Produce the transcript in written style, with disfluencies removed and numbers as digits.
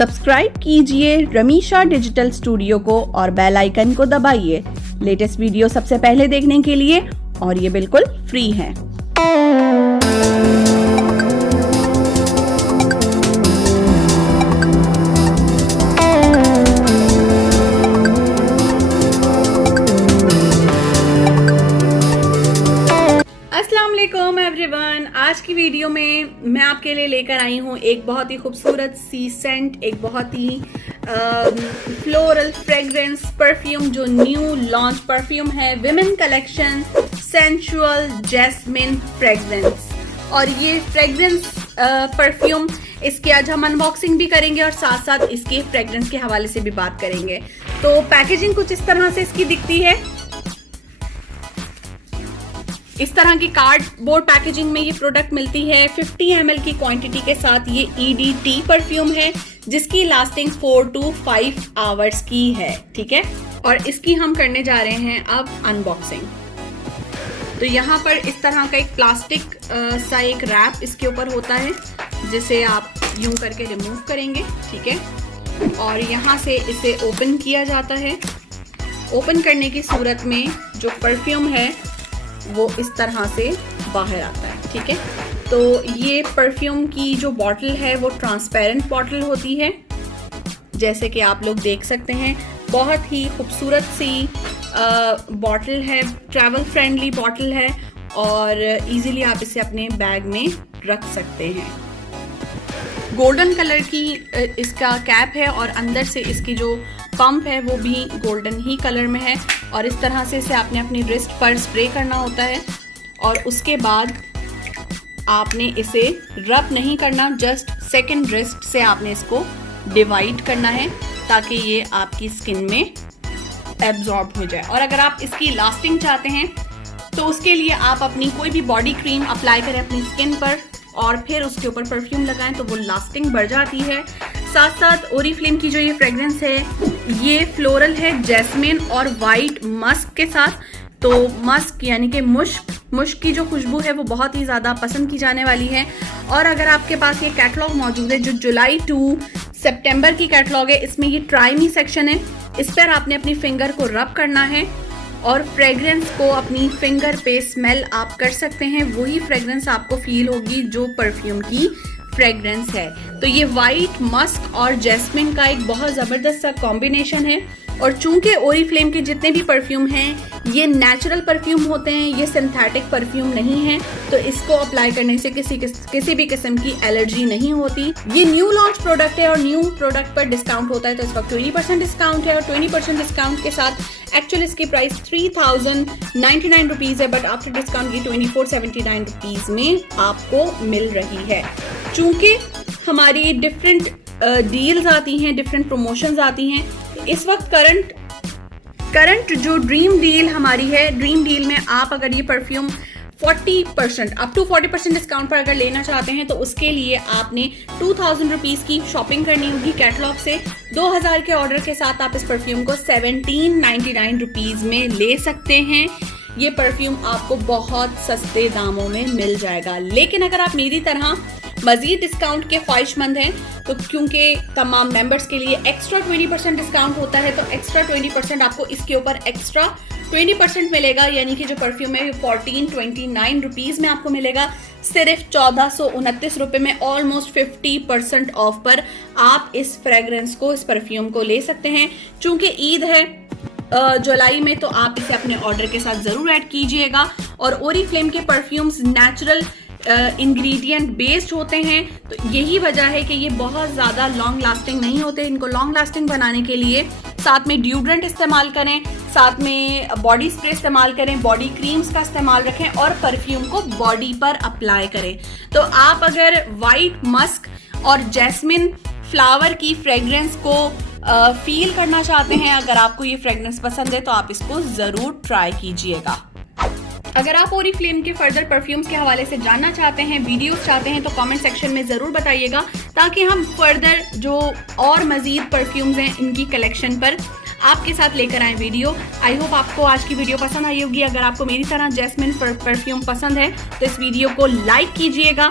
Subscribe कीजिए रमीशा digital studio को और बेल आइकन को दबाइए लेटेस्ट वीडियो सबसे पहले देखने के लिए, और ये बिल्कुल फ्री है। अस्सलाम वालेकुम एवरीवन, आज की वीडियो में मैं आपके लिए लेकर आई हूँ एक बहुत ही खूबसूरत सी सेंट, एक बहुत ही फ्लोरल फ्रेग्रेंस परफ्यूम जो न्यू लॉन्च परफ्यूम है, women collection sensual jasmine fragrance. और ये फ्रेग्रेंस परफ्यूम इसकी आज हम अनबॉक्सिंग भी करेंगे और साथ साथ इसके फ्रेग्रेंस के हवाले से भी बात करेंगे। तो पैकेजिंग कुछ इस तरह से इसकी दिखती है। इस तरह की कार्डबोर्ड पैकेजिंग में ये प्रोडक्ट मिलती है। 50 ml की क्वांटिटी के साथ ये EDT परफ्यूम है जिसकी लास्टिंग 4 to 5 आवर्स की है, ठीक है। और इसकी हम करने जा रहे हैं अब अनबॉक्सिंग। तो यहाँ पर इस तरह का एक प्लास्टिक सा एक रैप इसके ऊपर होता है जिसे आप यूं करके रिमूव करेंगे, ठीक है। और यहाँ से इसे ओपन किया जाता है। ओपन करने की सूरत में जो परफ्यूम है वो इस तरह से बाहर आता है, ठीक है। तो ये परफ्यूम की जो बॉटल है वो ट्रांसपेरेंट बॉटल होती है, जैसे कि आप लोग देख सकते हैं। बहुत ही खूबसूरत सी बॉटल है, ट्रैवल फ्रेंडली बॉटल है और इजीली आप इसे अपने बैग में रख सकते हैं। गोल्डन कलर की इसका कैप है और अंदर से इसकी जो पंप है वो भी गोल्डन ही कलर में है। और इस तरह से इसे आपने अपनी रिस्ट पर स्प्रे करना होता है और उसके बाद आपने इसे रब नहीं करना, जस्ट सेकंड रिस्ट से आपने इसको डिवाइड करना है ताकि ये आपकी स्किन में एब्जॉर्ब हो जाए। और अगर आप इसकी लास्टिंग चाहते हैं तो उसके लिए आप अपनी कोई भी बॉडी क्रीम अप्लाई करें अपनी स्किन पर और फिर उसके ऊपर परफ्यूम लगाएं तो वो लास्टिंग बढ़ जाती है। साथ साथ ओरिफ्लेम की जो ये फ्रेग्रेंस है ये फ्लोरल है, जैस्मिन और वाइट मस्क के साथ। तो मस्क यानी कि मुश्क की जो खुशबू है वो बहुत ही ज़्यादा पसंद की जाने वाली है। और अगर आपके पास ये कैटलॉग मौजूद है जो जुलाई टू सितंबर की कैटलॉग है, इसमें ये ट्राई मी सेक्शन है। इस पर आपने अपनी फिंगर को रब करना है और फ्रेग्रेंस को अपनी फिंगर पे स्मेल आप कर सकते हैं। वही फ्रेग्रेंस आपको फील होगी जो परफ्यूम की फ्रेग्रेंस है। तो ये वाइट मस्क और जैस्मिन का एक बहुत ज़बरदस्त सा कॉम्बिनेशन है। और चूंकि ओरिफ्लेम के जितने भी परफ्यूम हैं ये नेचुरल परफ्यूम होते हैं, ये सिंथेटिक परफ्यूम नहीं है, तो इसको अप्लाई करने से किसी भी किस्म की एलर्जी नहीं होती। ये न्यू लॉन्च प्रोडक्ट है और न्यू प्रोडक्ट पर डिस्काउंट होता है तो इस वक्त 20% डिस्काउंट है। और 20% डिस्काउंट के साथ एक्चुअली इसकी प्राइस 3099 रुपीज़ है, बट आफ्टर डिस्काउंट ये 2479 रुपीज़ में आपको मिल रही है। चूंकि हमारी डिफरेंट डील्स आती हैं, डिफरेंट प्रमोशंस आती हैं, इस वक्त करंट जो ड्रीम डील हमारी है, ड्रीम डील में आप अगर ये परफ्यूम 40% अप टू 40% डिस्काउंट पर अगर लेना चाहते हैं तो उसके लिए आपने 2000 रुपीज़ की शॉपिंग करनी होगी कैटलॉग से। 2000 के ऑर्डर के साथ आप इस परफ्यूम को 1799 रुपीज़ में ले सकते हैं। ये परफ्यूम आपको बहुत सस्ते दामों में मिल जाएगा। लेकिन अगर आप मेरी तरह मजीद डिस्काउंट के ख्वाहिशमंद हैं तो क्योंकि तमाम मेंबर्स के लिए एक्स्ट्रा 20% डिस्काउंट होता है तो एक्स्ट्रा 20% आपको इसके ऊपर एक्स्ट्रा 20% मिलेगा, यानी कि जो परफ्यूम है 1429 रुपीज़ में आपको मिलेगा। सिर्फ 1429 रुपये में ऑलमोस्ट 50% ऑफ पर आप इस फ्रेग्रेंस को, इस परफ्यूम को ले सकते हैं। चूंकि ईद है जुलाई में तो आप इसे अपने ऑर्डर के साथ ज़रूर ऐड कीजिएगा। और ओरिफ्लेम के परफ्यूम्स नेचुरल इंग्रेडिएंट बेस्ड होते हैं तो यही वजह है कि ये बहुत ज़्यादा लॉन्ग लास्टिंग नहीं होते। इनको लॉन्ग लास्टिंग बनाने के लिए साथ में ड्यूड्रेंट इस्तेमाल करें, साथ में बॉडी स्प्रे इस्तेमाल करें, बॉडी क्रीम्स का इस्तेमाल रखें और परफ्यूम को बॉडी पर अप्लाई करें। तो आप अगर वाइट मस्क और जैस्मिन फ्लावर की फ्रेग्रेंस को फील करना चाहते हैं, अगर आपको ये फ्रेग्रेंस पसंद है तो आप इसको ज़रूर ट्राई कीजिएगा। अगर आप ओरिफ्लेम के फर्दर परफ्यूम्स के हवाले से जानना चाहते हैं, वीडियोस चाहते हैं तो कमेंट सेक्शन में ज़रूर बताइएगा ताकि हम फर्दर जो और मज़ीद परफ्यूम्स हैं इनकी कलेक्शन पर आपके साथ लेकर आए वीडियो। आई होप आपको आज की वीडियो पसंद आई होगी। अगर आपको मेरी तरह जैस्मिन परफ्यूम पसंद है तो इस वीडियो को लाइक कीजिएगा,